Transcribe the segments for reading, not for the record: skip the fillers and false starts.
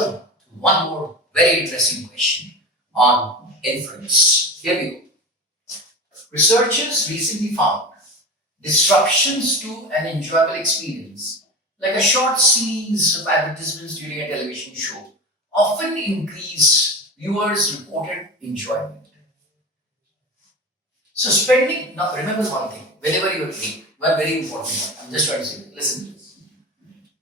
learn one more very interesting question on inference. Here we go. Researchers recently found disruptions to an enjoyable experience, like a short series of advertisements during a television show, often increase viewers' reported enjoyment. So spending, now remember one thing, whenever you read, one very important one, I'm just trying to say, listen to this.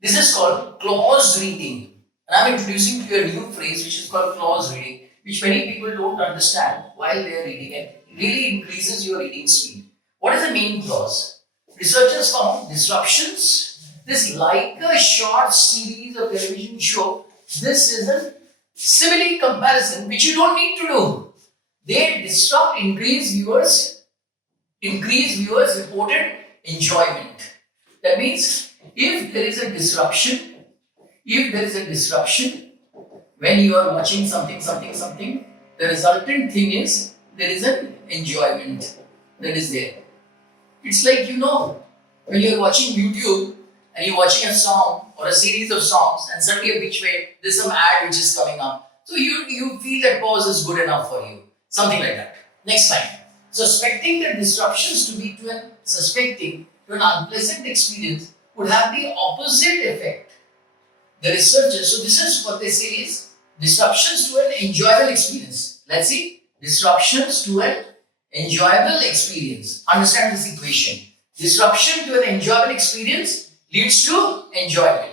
This is called clause reading. And I'm introducing to you a new phrase which is called clause reading, which many people don't understand while they are reading it. It really increases your reading speed. What is the main clause? Researchers found disruptions. This, like a short series of television show, this is a simile comparison which you don't need to do. They disrupt, increase viewers reported enjoyment. That means if there is a disruption, when you are watching something, the resultant thing is there is an enjoyment that is there. It's like, when you're watching YouTube and you're watching a song or a series of songs and suddenly a which way there's some ad which is coming up. So you feel that pause is good enough for you. Something like that. Next line. Suspecting that disruptions to an unpleasant experience would have the opposite effect. The researchers, so this is what they say is disruptions to an enjoyable experience. Let's see. Disruptions to an enjoyable experience. Understand this equation. Disruption to an enjoyable experience leads to enjoyment.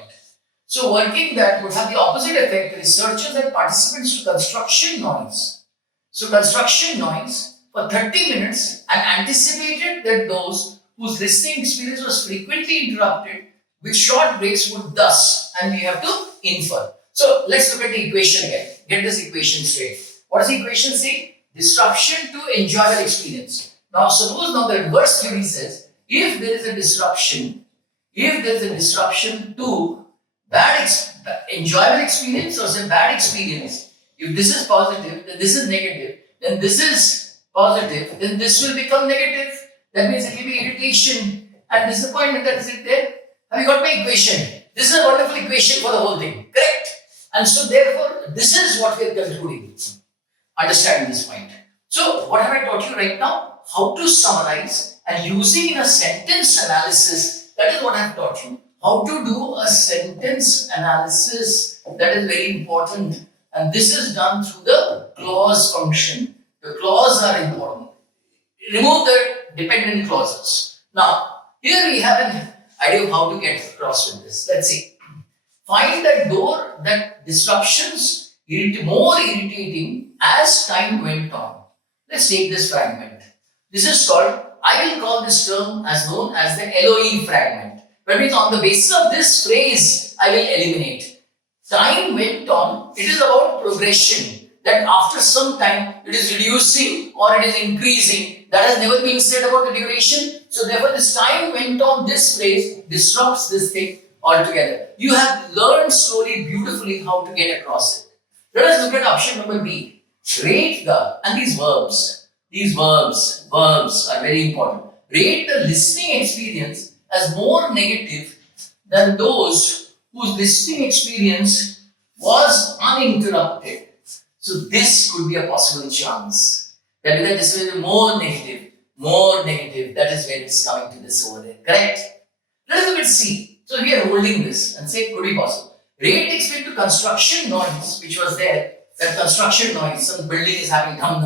So working that would have the opposite effect. The researchers had participants to construction noise. So construction noise for 30 minutes and anticipated that those whose listening experience was frequently interrupted with short breaks would thus, and we have to infer. So let's look at the equation again. Get this equation straight. What does the equation say? Disruption to enjoyable experience. Now suppose the reverse theory says, if there is a disruption to enjoyable experience or say bad experience, if this is positive, then this is negative, then this is positive, then this will become negative. That means it will be irritation and disappointment that is it there. Have you got my equation? This is a wonderful equation for the whole thing, correct? And so therefore, this is what we are concluding. Understand this point. So what have I taught you right now? How to summarize and using in a sentence analysis. That is what I have taught you. How to do a sentence analysis. That is very important. And this is done through the clause function. The clauses are important. Remove the dependent clauses. Now, here we have an idea of how to get across with this. Let's see. Find that disruptions more irritating as time went on. Let's take this fragment. This is called, I will call this term as known as the LOE fragment. That means on the basis of this phrase, I will eliminate. Time went on, it is about progression. That after some time, it is reducing or it is increasing. That has never been said about the duration. So therefore, this time went on, this phrase disrupts this thing altogether. You have learned slowly, beautifully how to get across it. Let us look at option number B. Rate and these verbs are very important. Rate the listening experience as more negative than those whose listening experience was uninterrupted. So this could be a possible chance. That is, this will be more negative. That is where it's coming to this over there. Correct? Let us look at C. So we are holding this and say it could be possible. Rate expect to construction noise, which was there. That construction noise, some building is having dum,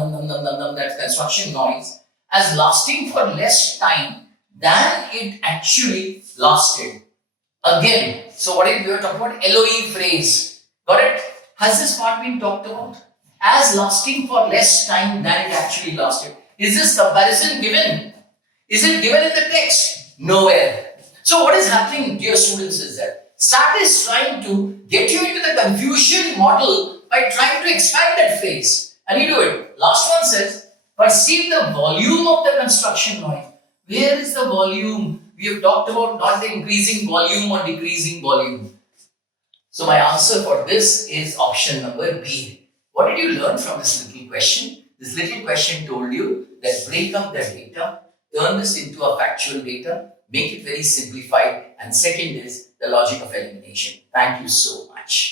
that construction noise, as lasting for less time than it actually lasted. Again, so what if we are talking about LOE phrase? Got it? Has this part been talked about? As lasting for less time than it actually lasted. Is this comparison given? Is it given in the text? Nowhere. So what is happening, dear students, is that SAT is trying to get you into the confusion model by trying to expand that phrase. And you do it. Last one says, perceive the volume of the construction noise. Where is the volume? We have talked about not the increasing volume or decreasing volume. So my answer for this is option number B. What did you learn from this little question? This little question told you that break up the data, turn this into a factual data, make it very simplified, and second is the logic of elimination. Thank you so much.